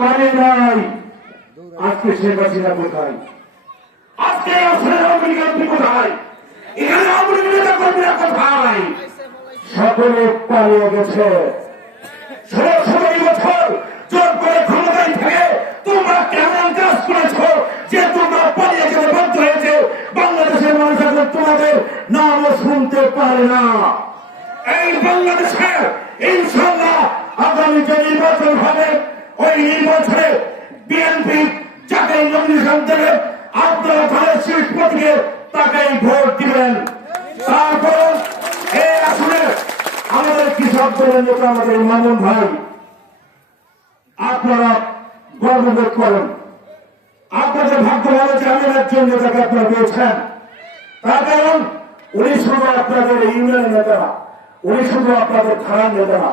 পারে নাই। আজকে শেখ হাসিনা কোথায়? আজকে সকলে পালিয়ে গেছে। তোমরা কেমন যে তোমরা তোমাদের শুনতে পারে না। এই বাংলাদেশে ইনশাল্লাহ আগামী যে নির্বাচন হবে ওই নির্বাচনে বিএনপি যাকে নমিনেশন দেবে আপনারা ঘরের শীর্ষ প্রতীকে তাকেই ভোট দিবেন। তারপর এই আসলে আমাদের কৃষক দলের নেতা আমাদের মামুন ভাই, আপনারা গর্ববোধ করেন। আপনাদের ভাগ্য ভালো যে এমন একজন নেতাকে আপনারা পেয়েছেন। তার কারণ উনি শুধু আপনাদের ইউনিয়নের নেতা না উনি শুধু আপনাদের থানার নেতা। না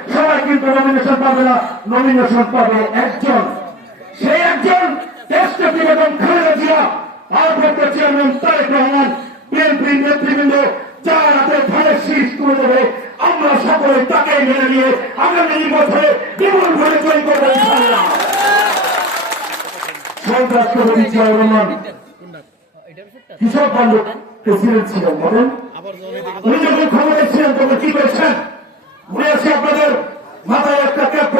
কিন্তু নমিনেশন পাবে না নমিনেশন পাবে একজন। সেই একজন দেশকে এবং খালেদা জিয়া ভারপ্রাপ্ত চেয়ারম্যান তারেক রহমান বিএনপির নেতৃবৃন্দ যার হাতে ধানের শীষ তুলে দেবে। আমরা সকলে তাকে মেনে নিয়ে আগামী নির্বাচনে বিপুল ভোটে জয় করব রাষ্ট্রপতি কৃষক বান্ধব প্রেসিডেন্ট ছিলেন বলেন। উনি যখন ক্ষমতায় ছিলেন তখন কি করেছেন? আছে আপনাদের মাথায় একটা ক্যাপ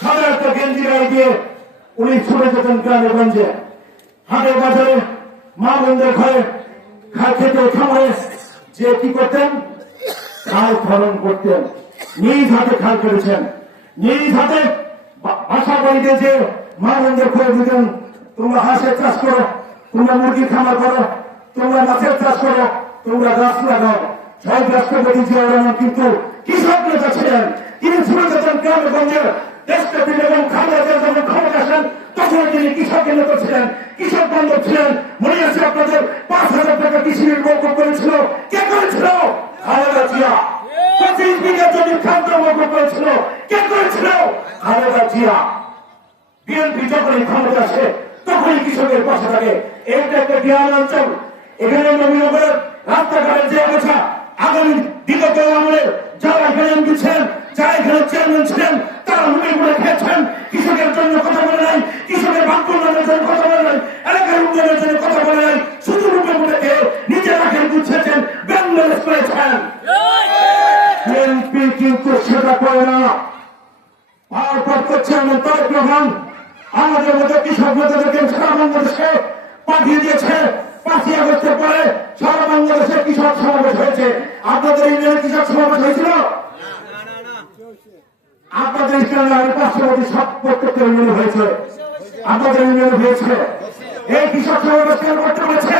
সাদা একটা গেঞ্জি গায়ে দিয়ে উনি ছুটে যেতেন গ্রামে গঞ্জে। হাটে বাজারে মা বোনদের ঘরে খা খেতে খামারে যে কি করতেন? খাল খনন করতেন। নিজ হাতে খাল করেছেন নিজ হাতে বাসা বাড়িতে যে মা বোনদের করে দিতেন, তোমরা হাঁসের চাষ করো, তোমরা মুরগি খামার করো, তোমরা মাছের চাষ করো, তোমরা গাছ লাগাও। শহীদ রাষ্ট্রপতি জিয়া রহমান কিন্তু কৃষক নেতা ছিলেন। তিনি ছুটে গঞ্জে দেশকে তিনি এবং খামারে যখন ক্ষমতা আসেন তখন তিনি কৃষকের নেতা ছিলেন, কৃষক বান্ধব ছিলেন। মনে আছে আপনাদের? পাঁচ হাজার টাকা কৃষি মৌকুব করেছিল। কে করেছিল? খালেদা জিয়া। পঁচিশ বিঘা জমির খাদ্য মৌকুব করেছিল। কে করেছিল? খালেদা জিয়া। বিএনপি যখনই ক্ষমতা আসে, তখনই কৃষকের পাশে থাকে। এইটা একটা গ্রাম অঞ্চল। এখানে নবীনগরের রাস্তাঘাটের যে অবস্থা, আগামী বিগত আমলে যারা এখানে এমপি যারা এখানে চেয়ারম্যান ছিলেন, তারা লুটে করে খেয়েছেন। কৃষকের জন্য কথা বলে নাই, কৃষকের ভাগ্য জন্য কথা বলে নাই, এলাকার উন্নয়নের জন্য কথা বলে নাই, শুধু লুটে মুটে খেয়ে নিজের আখের গুছিয়েছেন ব্যাংলাদেশ করেছেন বিএনপি কিন্তু সেটা করে না। ভারপ্রাপ্ত চেয়ারম্যান তারেক রহমান আমাদের মধ্যে কৃষক নেতাদেরকে সারা বাংলাদেশে পাঠিয়ে দিয়েছে। পাঁচই আগস্টের পরে। সারা বাংলাদেশে কৃষক সমাবেশ হয়েছে। আপনাদের ইউনিয়নে কৃষক সমাবেশ হয়েছিল? আপনাদের ইউনিয়নে পার্শ্ববর্তী সব প্রত্যেকটা ইউনিয়নে হয়েছে। আপনাদের ইউনিয়নে হয়েছে। এই কৃষক সমাবেশ কেন করতে হয়েছে?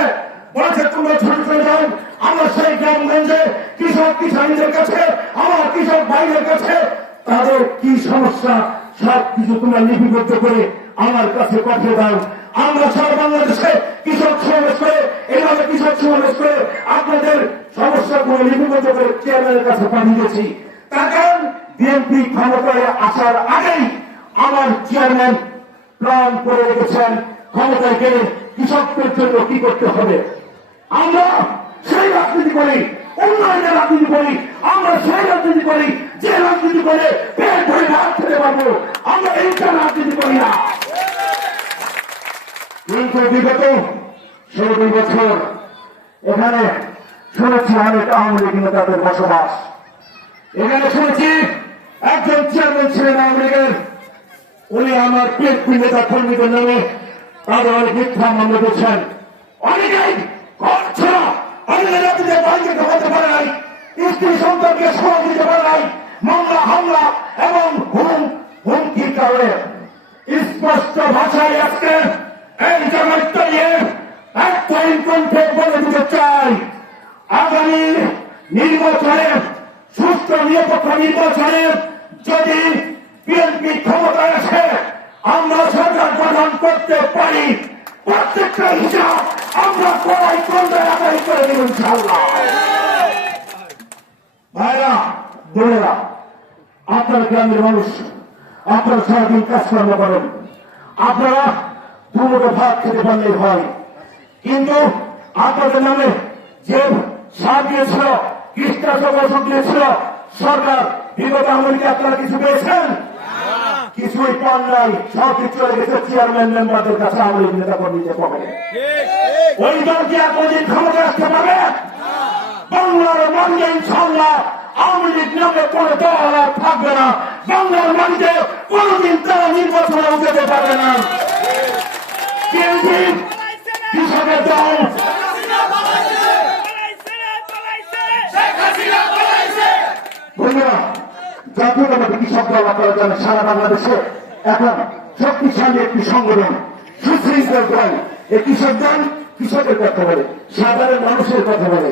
বলেছে, তোমরা ছোট ছোট যাও। আমরা সেই গ্রামগঞ্জে কৃষক কিষানীদের কাছে, আমার কৃষক ভাইদের কাছে। তাদের কি সমস্যা? সব কিছু তোমরা লিপিবদ্ধ করে আমার কাছে পাঠিয়ে দাও। আমরা সারা বাংলাদেশে কৃষক সমাবেশ করে এইভাবে কৃষক সমাবেশ করে আপনাদের সমস্যাগুলো লিপিবদ্ধ করে চেয়ারম্যানের কাছে পাঠিয়েছি তার কারণ বিএনপি ক্ষমতায় আসার আগেই আমার চেয়ারম্যান প্ল্যান করে রেখেছেন, ক্ষমতায় গেলে কৃষকদের জন্য কি করতে হবে। আমরা সেই রাজনীতি করি উন্নয়নের রাজনীতি করি, আমরা সেই রাজনীতি করি, যে রাজনীতি করে পেট ভরে ভাত খেতে পারব, আমরা এইটা রাজনীতি করি না। কিন্তু বিগত ষোলো বছর। এখানে শুনেছি অনেক আওয়ামী লীগ নেতাদের বসবাস। এখানে শুনেছি একজন চেয়ারম্যান ছিলেন আওয়ামী লীগের। উনি আমার পেট নেতা কর্মীদের নামে তাদের অনেক মিথ্যা মামলা করছেন অনেকেই ঘর ছাড়া। অনেকে রাত্রিতে বাইরে ঢোকাতে পারে নাই। স্ত্রী সন্তানকে সমাজ দিতে পারে নাই। মামলা, হামলা এবং হুম হুমকি কারণে। স্পষ্ট ভাষায় আজকে এই জায়গায় দাঁড়িয়ে একটা কণ্ঠে বলে দিতে চাই। আগামী নির্বাচনে সুস্থ নিরপেক্ষ নির্বাচনে যদি বিএনপি ক্ষমতায় আসে, আমরা সরকার গঠন করতে পারি। প্রত্যেকটা হিসাব আমরা কড়াই কন্যা আদায় করে দেব ইনশাল্লাহ ভাইরা, বোনেরা, আপনার গ্রামের মানুষ, আপনারা সারাদিন কাজকর্ম করেন। আপনারা দুমুটো ভাত খেতে পারলেই হয়। কিন্তু আপনাদের নামে যে সার দিয়েছিল, কীটনাশক ওষুধ দিয়েছিল, সরকার বিগত আমলকে আপনারা কিছু পেয়েছেন? কিছুই পান নাই সব চলে গেছে চেয়ারম্যান মেম্বারদের কাছে আমলি নেতা কর্মীদের পকেটে ওই দল কি আপনাদের ক্ষমতা আসতে পারবে বাংলার মাটিতে ইনশাল্লাহ আওয়ামী লীগ নামে কোনো দল আর থাকবে না। বাংলার মাটিতে কোনদিন তারা নির্বাচনে যেতে পারবে না। কৃষকের দল। বন্ধুরা জাতীয়তাবাদী কৃষক দল আপনারা জানেন সারা বাংলাদেশে এখন শক্তিশালী একটি সংগঠন সুশৃঙ্খল দল এই কৃষক দল কৃষকের কথা বলে সাধারণ মানুষের কথা বলে।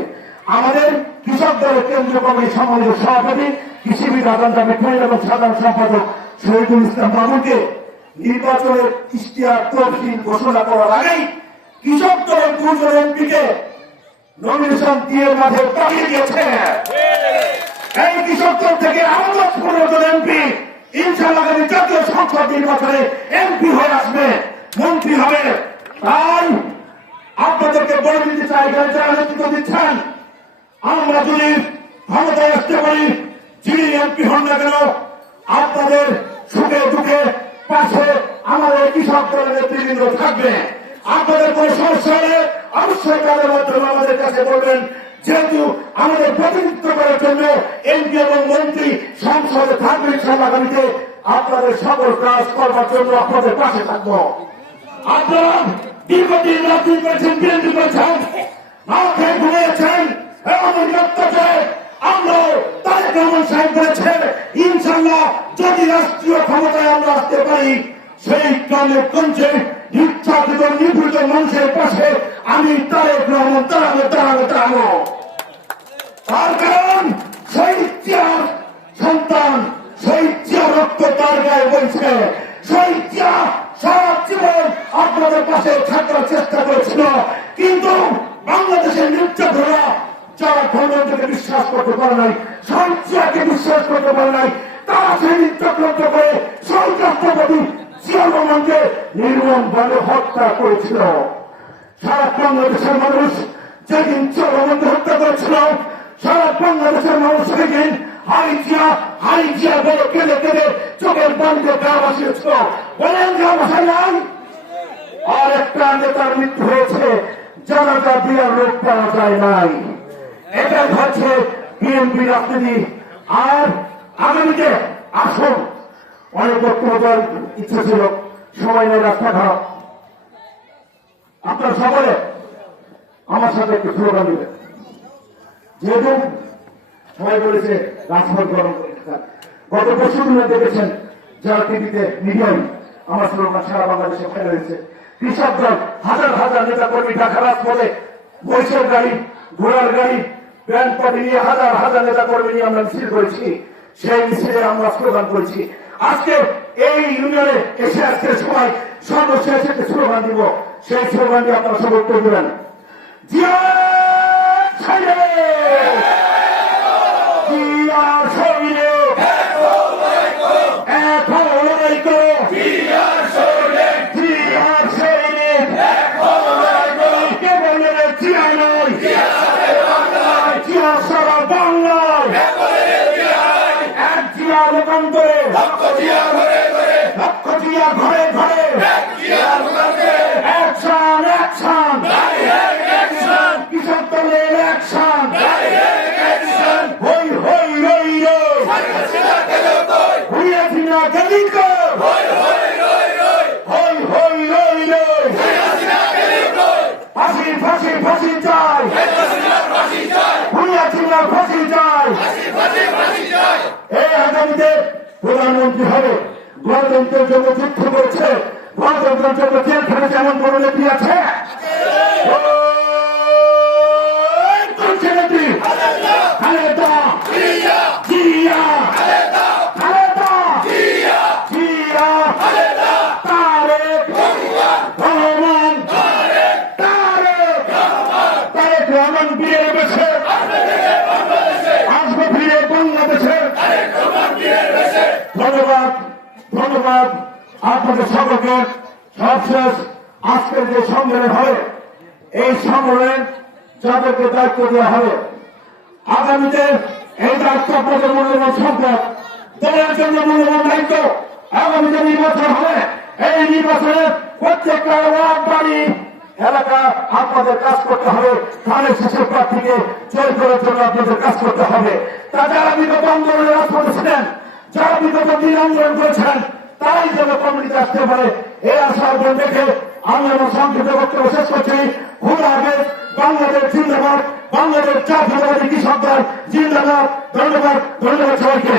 আমাদের কৃষক দলের কেন্দ্রীয় কমিটির সম্মানিত সভাপতি কৃষিবিদ আদান এবং সাধারণ সম্পাদক শহীদুল ইসলাম বাবুকে নির্বাচনের ইশতিয়ার তহসিল ঘোষণা করার আগেই কৃষক দলের দুজন এমপিকে নমিনেশন দিয়ে মাঠে পাঠিয়ে দিয়েছে। এই কৃষকদের থেকে আমাদের পনেরো জন এমপি ইনশাল্লাহ আগামী জাতীয় সংসদ নির্বাচনে এমপি হয়ে আসবে। মন্ত্রী হবে। তাই আপনাদেরকে বলে দিতে চাই যারা নেতৃত্ব দিচ্ছেন, আমরা যদি ক্ষমতায় আসতে পারি, যিনি এমপি হন না কেন, আপনাদের সুখে দুঃখে পাশে আমাদের কৃষক দলের নেতৃবৃন্দ থাকবে। আপনাদের কোন সমস্যা হলে অবশ্যই তাদের মাধ্যমে আমাদের কাছে বলবেন, যেহেতু আমাদের প্রতিনিধিত্ব করার জন্য এমপি এবং মন্ত্রী সংসদে থাকবে ইনশাল্লাহ আগামীতে আপনাদের সকল কাজ করবার জন্য আপনাদের পাশে থাকব। আপনারা দীর্ঘদিন রাজনীতি করেছেন বিএনপি করেছেন মাথায় ঘুমিয়েছেন, এবং অত্যাচারে আমরা তারেক রহমান সাহেব বলেছেন ইনশাল্লাহ যদি রাষ্ট্রীয় ক্ষমতায় আমরা আসতে পারি, সেই গ্রামে কঞ্চে নির্যাতিত, নিপীড়িত মানুষের পাশে আমি তারেক রহমান দাঁড়াবো দাঁড়াবো দাঁড়াবো তার কারণ শহীদ জিয়ার সন্তান শহীদ জিয়া রক্ত তার গায়ে বলছে শহীদ জিয়া সারা জীবন আপনাদের পাশে থাকার চেষ্টা করেছিল কিন্তু বাংলাদেশের নির্যাতনরা যারা গণতন্ত্রকে বিশ্বাস করতে পারে নাই শহীদ জিয়াকে বিশ্বাস করতে পারে নাই, তারা সেই নির্যাতনকে করে শহীদ রাষ্ট্রপতি নির্মম ভাবে হত্যা করেছিল। সারা বাংলাদেশের মানুষ যেদিন চরমকে হত্যা করেছিল, সারা বাংলাদেশের মানুষ সেদিন আর একটা নেতার মৃত্যু হয়েছে, জানাজা দেওয়ার লোক পাওয়া যায় নাই। এটা হচ্ছে বিএনপি রাজনীতি। আর আগামীতে আসুন। অনেক বক্তব্য দেওয়ার ইচ্ছা ছিল। সময় নেই রাস্তা খারাপ আপনার সকলে আমার সাথে একটু স্লোগান দিবেন। যেহেতু সবাই বলেছে রাজপথ গরম গত পরশু দিনে দেখেছেন যারা টিভিতে, মিডিয়ায় আমার স্লোগান সারা বাংলাদেশে ফেলে রয়েছে। কৃষক দল হাজার হাজার নেতা কর্মী ঢাকা রাজপথে মহিষের গাড়ি, ঘোড়ার গাড়ি ব্যান্ড পার্টি নিয়ে হাজার হাজার নেতা কর্মী নিয়ে আমরা মিছিল করেছি। সেই মিছিলে আমরা স্লোগান করেছি। আজকে এই ইউনিয়নে এসে আজকে সময় সর্বশেষ একটি স্লোগান দিব, সেই স্লোগান দিয়ে আপনারা সব উত্তর দেবেন। জিয়া শরীরে এখন লড়াই করো জিয়া শরীরে কে বলবে রে জিয়া নয় জিয়া সারা বাংলায় এক জিয়া লোকান্তরে লক্ষ জিয়া ঘরে ঘরে অ্যাকশন অ্যাকশন কৃষক দলের অ্যাকশন হই হই রই রই হইয়া দিনা গেলি কো হই হই রই রই ফাঁসি ফাঁসি ফাঁসি চাই হইয়া দিনা ফাঁসি প্রধানমন্ত্রী হবে। গণতন্ত্রের জন্য যুদ্ধ করছে। গণতন্ত্রের জন্য জেল খেটেছে এমন কোন নেত্রী আছে ওই কোন ছেলেটি খালেদা জিয়া খালেদা জিয়া তারেক সকলকে সবশেষ আজকের যে সম্মেলন হবে, এই সম্মেলনে যাদেরকে দায়িত্ব দেওয়া হবে, আগামীতে এই দায়িত্ব আপনাদের মূল্যবান সম্পদ দলের জন্য মূল্যবান দায়িত্ব আগামীতে নির্বাচন হবে। এই নির্বাচনে প্রত্যেকটা ওয়ার্ড বাড়ি এলাকা আপনাদের কাজ করতে হবে ধানের শিশুর প্রার্থীকে জয় করার জন্য আপনাদের কাজ করতে হবে। তা যারা বিগত আন্দোলনে রাজপথে ছিলেন, যারা বিগত দিন আন্দোলন করেছেন তারাই যেন কমিটিতে আসতে পারে। এই আশা অর্জন দেখে আমি আমার সংক্ষিপ্ত বক্তব্য শেষ করছি। খুব আগে বাংলাদেশ জিন্দাবাদ, বাংলাদেশ জাতীয়তাবাদী কৃষকদের জিন্দাবাদ। ধন্যবাদ ধন্যবাদ সবাইকে।